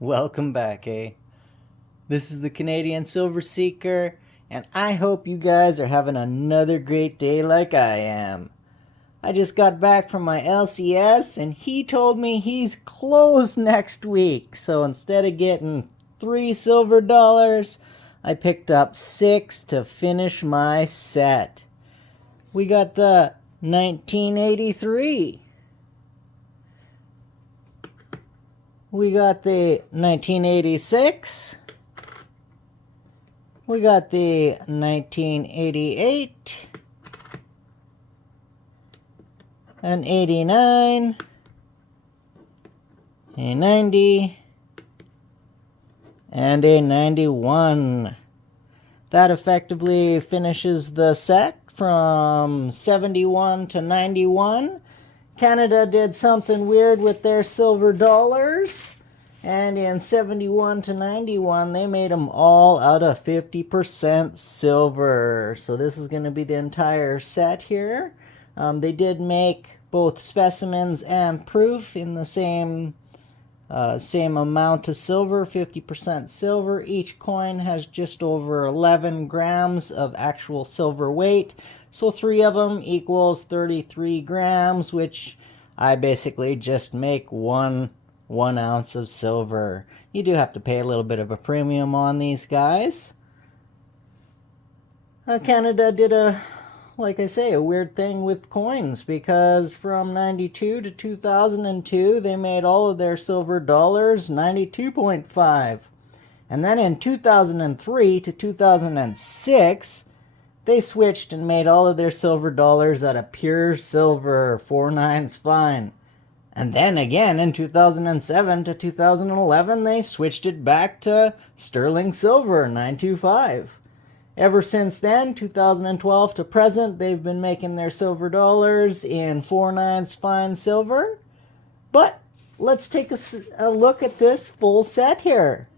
Welcome back, eh? This is the Canadian Silver Seeker, and I hope you guys are having another great day like I am. I just got back from my LCS, and he told me he's closed next week, so instead of getting 3 silver dollars, I picked up 6 to finish my set. We got the 1983. We got the 1986. We got the 1988. An 89. A 90. And a 91. That effectively finishes the set from 71 to 91. Canada did something weird with their silver dollars, and in 71 to 91 they made them all out of 50% silver. So this is going to be the entire set here. They did make both specimens and proof in the same amount of silver, 50% silver. Each coin has just over 11 grams of actual silver weight. So 3 of them equals 33 grams, which I basically just make 1 ounce of silver. You do have to pay a little bit of a premium on these guys. Canada did like I say, a weird thing with coins, because from 92 to 2002 they made all of their silver dollars 92.5. And then in 2003 to 2006 they switched and made all of their silver dollars out of pure silver, 4/9 fine. And then again in 2007 to 2011 they switched it back to sterling silver, 925. Ever since then, 2012 to present, they've been making their silver dollars in 4/9 fine silver. But let's take a look at this full set here.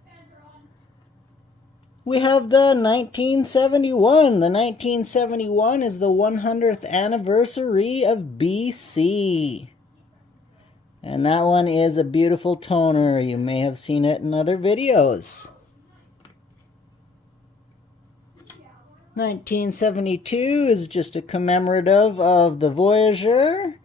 We have the 1971. The 1971 is the 100th anniversary of BC. And that one is a beautiful toner. You may have seen it in other videos. 1972 is just a commemorative of the Voyager,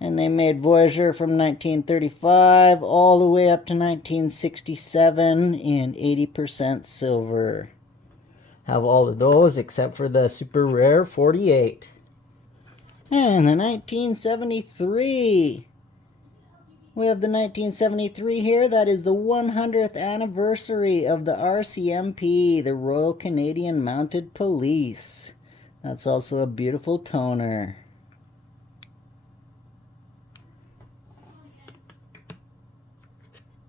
and they made Voyager from 1935 all the way up to 1967 in 80% silver. Have all of those except for the super rare 48. And the 1973. We have the 1973 here. That is the 100th anniversary of the RCMP, the Royal Canadian Mounted Police. That's also a beautiful toner.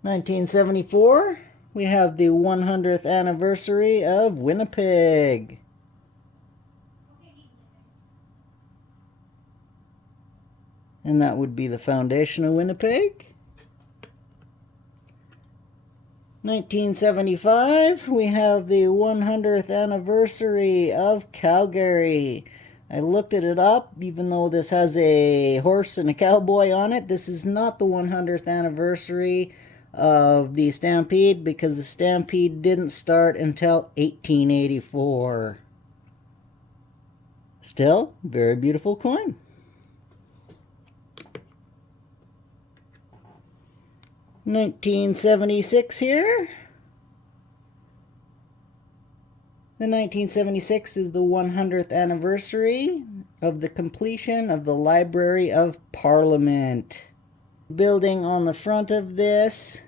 (1974) we have the 100th anniversary of Winnipeg. And that would be the foundation of Winnipeg. 1975, we have the 100th anniversary of Calgary. I looked it up, even though this has a horse and a cowboy on it. This is not the 100th anniversary of the Stampede, because the Stampede didn't start until 1884. Still, very beautiful coin. 1976 here. The 1976 is the 100th anniversary of the completion of the Library of Parliament. The building on the front of this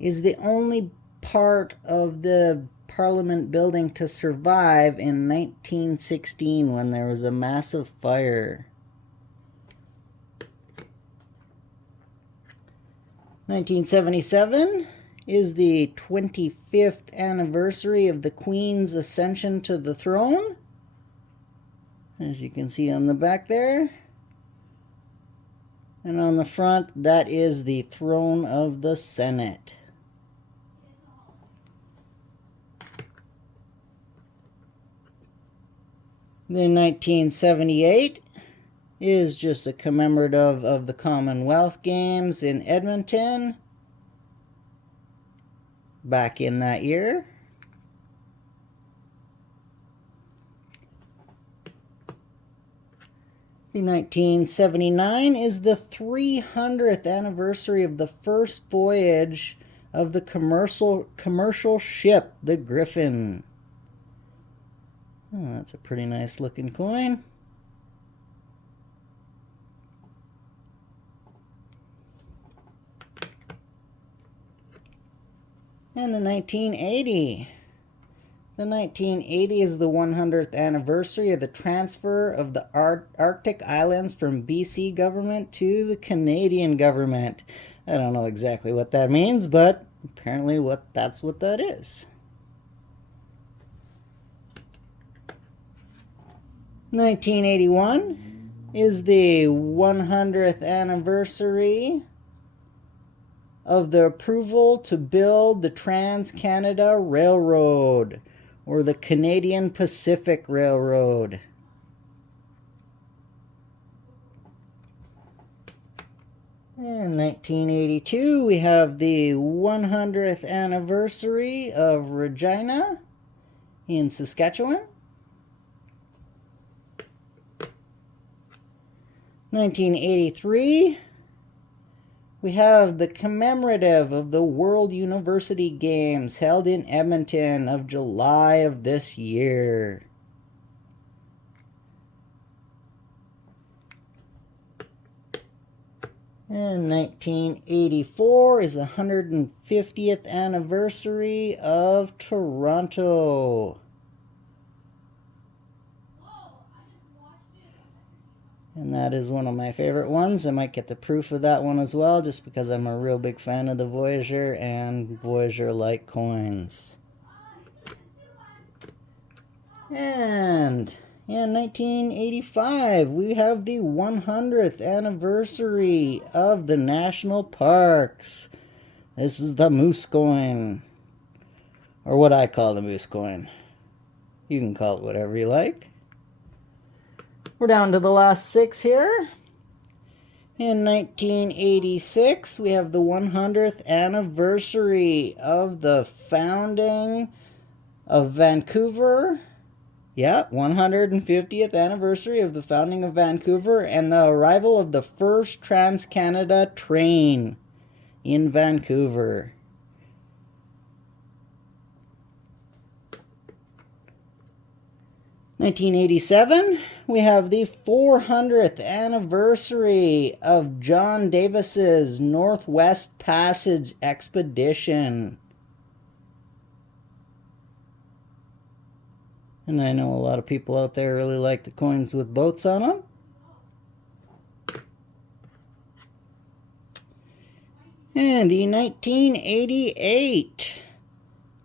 is the only part of the Parliament building to survive in 1916 when there was a massive fire. 1977 is the 25th anniversary of the Queen's ascension to the throne, as you can see on the back there. And on the front, that is the throne of the Senate. The 1978 is just a commemorative of the Commonwealth Games in Edmonton. back in that year. The 1979 is the 300th anniversary of the first voyage of the commercial ship, the Griffin. Oh, that's a pretty nice looking coin. And the 1980. The 1980 is the 100th anniversary of the transfer of the Arctic Islands from BC government to the Canadian government. I don't know exactly what that means, but apparently that's what that is. 1981 is the 100th anniversary of the approval to build the Trans-Canada Railroad, or the Canadian Pacific Railroad. In 1982, we have the 100th anniversary of Regina in Saskatchewan. 1983, we have the commemorative of the World University Games held in Edmonton of July of this year. And 1984 is the 150th anniversary of Toronto. And that is one of my favorite ones. I might get the proof of that one as well, just because I'm a real big fan of the Voyager and Voyager-like coins. And in 1985, we have the 100th anniversary of the national parks. This is the Moose coin, or what I call the Moose coin. You can call it whatever you like. We're down to the last 6 here. In 1986, we have the 100th anniversary of the founding of Vancouver. Yeah, 150th anniversary of the founding of Vancouver and the arrival of the first Trans-Canada train in Vancouver. In 1987, we have the 400th anniversary of John Davis's Northwest Passage expedition. And I know a lot of people out there really like the coins with boats on them. And the 1988.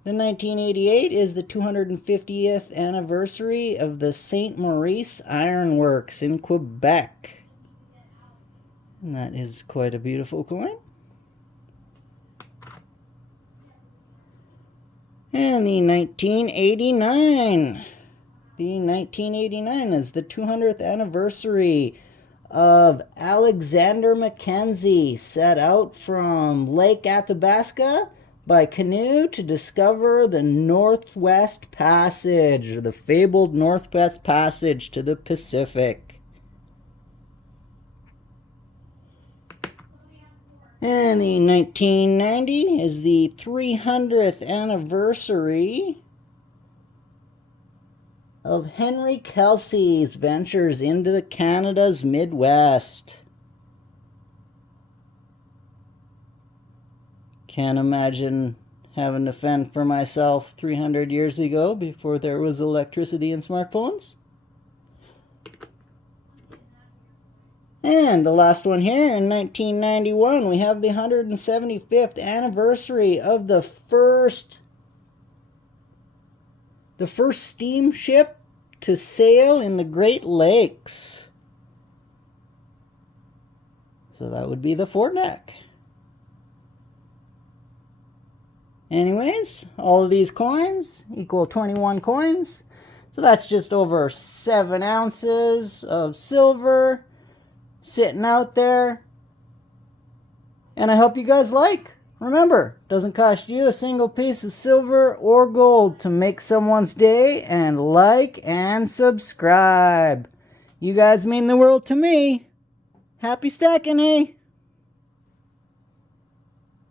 The 1988 is the 250th anniversary of the St. Maurice Iron Works in Quebec. And that is quite a beautiful coin. And the 1989. The 1989 is the 200th anniversary of Alexander Mackenzie set out from Lake Athabasca by canoe to discover the Northwest Passage, or the fabled Northwest Passage to the Pacific. And the 1990 is the 300th anniversary of Henry Kelsey's ventures into Canada's Midwest. Can't imagine having to fend for myself 300 years ago before there was electricity and smartphones. And the last one here, in 1991, we have the 175th anniversary of the first steamship to sail in the Great Lakes. So that would be the Frontenac. Anyways, all of these coins equal 21 coins. So that's just over 7 ounces of silver sitting out there. And I hope you guys like Remember, doesn't cost you a single piece of silver or gold to make someone's day, and like and subscribe. You guys mean the world to me. Happy stacking, eh?